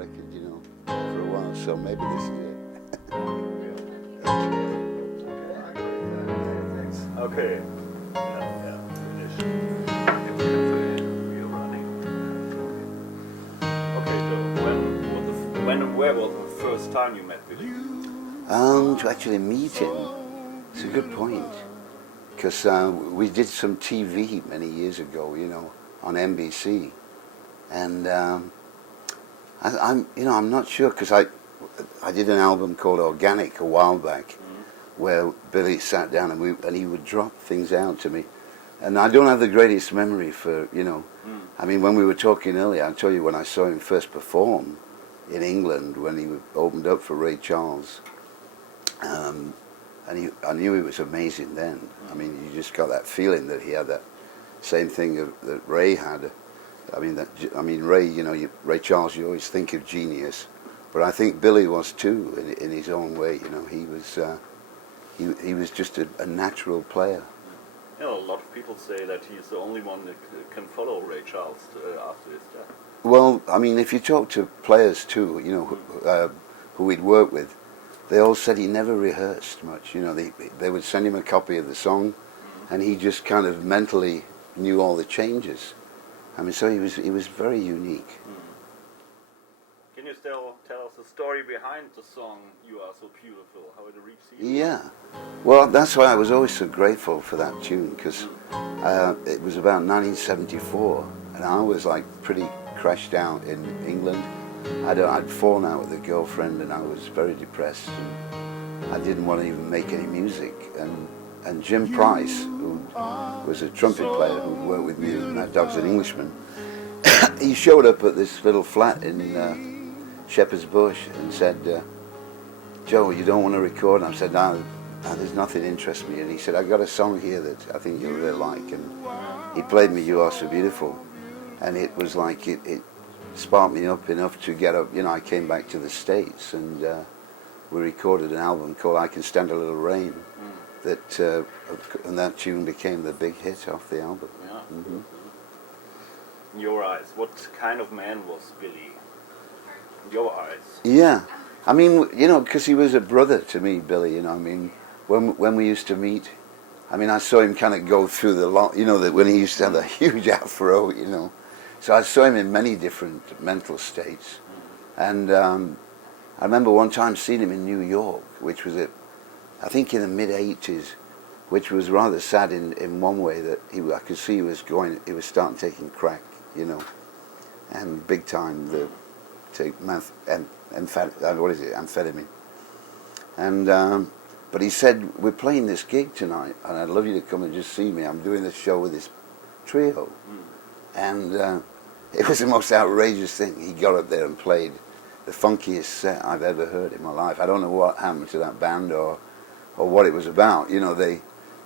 record, you know, for a while. So maybe this is it. Okay. Yeah, finish. We're running. Okay, so where was the first time you met Billy? To actually meet him, it's a good point. Because we did some TV many years ago, you know, on NBC, and I'm not sure because I did an album called Organic a while back, where Billy sat down and he would drop things out to me, and I don't have the greatest memory for, you know, I mean, when we were talking earlier, I'll tell you when I saw him first perform in England when he opened up for Ray Charles. And I knew he was amazing then. I mean, you just got that feeling that he had that same thing that Ray had. I mean, Ray, you know, Ray Charles, you always think of genius, but I think Billy was too, in his own way. You know, he was just a natural player. You know, a lot of people say that he's the only one that can follow Ray Charles after his death. Well, I mean, if you talk to players too, you know, who we'd worked with, they all said he never rehearsed much. You know, they would send him a copy of the song, and he just kind of mentally knew all the changes. I mean, so he was very unique. Can you still tell us the story behind the song "You Are So Beautiful"? How it reached you? Yeah, well, that's why I was always so grateful for that tune, because it was about 1974, and I was like pretty crashed out in England. I'd fallen out with a girlfriend, and I was very depressed, and I didn't want to even make any music. And Jim Price, who was a trumpet player who worked with me in Mad Dog's an Englishman, he showed up at this little flat in Shepherd's Bush and said, "Joe, you don't want to record?" And I said, no, there's nothing interests me. And he said, "I got a song here that I think you'll really like." And he played me "You Are So Beautiful," and it was like it sparked me up enough to get up. You know, I came back to the States, and we recorded an album called "I Can Stand a Little Rain." And that tune became the big hit off the album. Yeah. In your eyes, what kind of man was Billy? In your eyes? Yeah, I mean, you know, because he was a brother to me, Billy. You know, I mean, when we used to meet, I mean, I saw him kind of go through the long, you know, that when he used to have a huge afro, you know. So I saw him in many different mental states, and I remember one time seeing him in New York, which was I think in the mid-80s, which was rather sad in one way, that I could see he was starting taking crack, you know, and big time, amphetamine. And, but he said, "We're playing this gig tonight, and I'd love you to come and just see me. I'm doing this show with this trio." And it was the most outrageous thing. He got up there and played the funkiest set I've ever heard in my life. I don't know what happened to that band or what it was about. You know,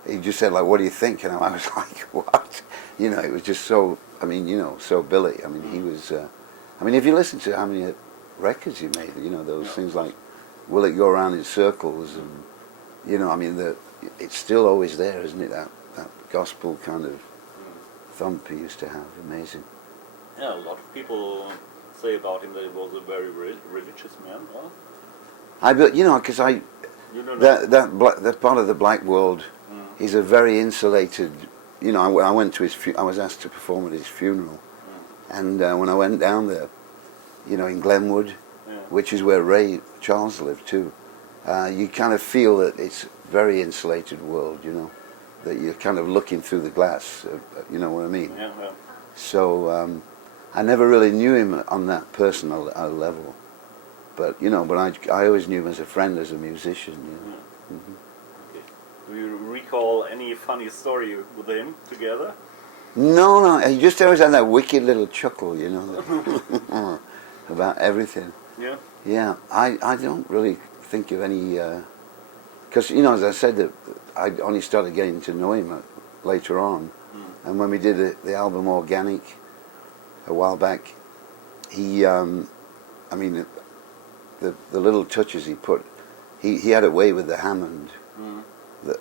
he just said, like, "What do you think?" And I was like, "What?" You know, it was just so, I mean, you know, so Billy. I mean, he was, I mean, if you listen to how many records he made, you know, those things like "Will It Go Round in Circles," and, you know, I mean, it's still always there, isn't it? That gospel kind of thump he used to have. Amazing. Yeah, a lot of people say about him that he was a very religious man. Huh? You know, because that part of the black world, he's a very insulated. You know, I went to I was asked to perform at his funeral, and when I went down there, you know, in Glenwood, which is where Ray Charles lived too, you kind of feel that it's a very insulated world. You know, that you're kind of looking through the glass. You know what I mean? Yeah. So I never really knew him on that personal level, but you know, I always knew him as a friend, as a musician. You know? Okay. Do you recall any funny story with him together? No, he just always had that wicked little chuckle, you know, about everything. Yeah. Yeah, I don't really think of any, because you know, as I said, that I only started getting to know him later on, and when we did the album Organic a while back, he, I mean, the little touches he put, he had a way with the Hammond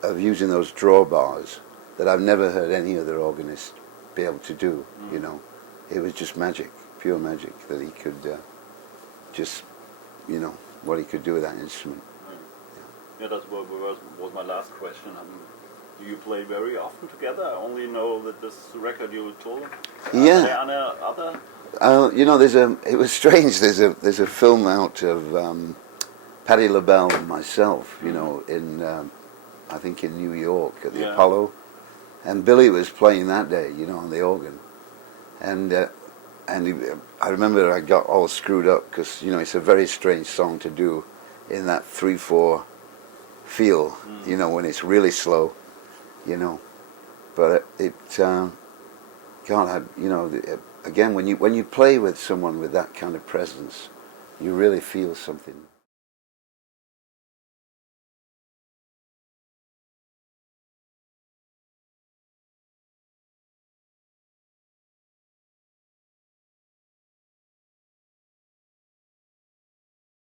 of using those drawbars that I've never heard any other organist be able to do. You know, it was just magic, pure magic that he could just, you know, what he could do with that instrument. Yeah, that was my last question. Do you play very often together? I only know that this record you told. Yeah. Are there other? You know, it was strange. There's a film out of Patti LaBelle and myself, you know, in I think in New York at the Apollo, and Billy was playing that day, you know, on the organ, and I remember I got all screwed up because, you know, it's a very strange song to do in that 3/4 feel, you know, when it's really slow, you know, but God, you know, again, when you play with someone with that kind of presence, you really feel something.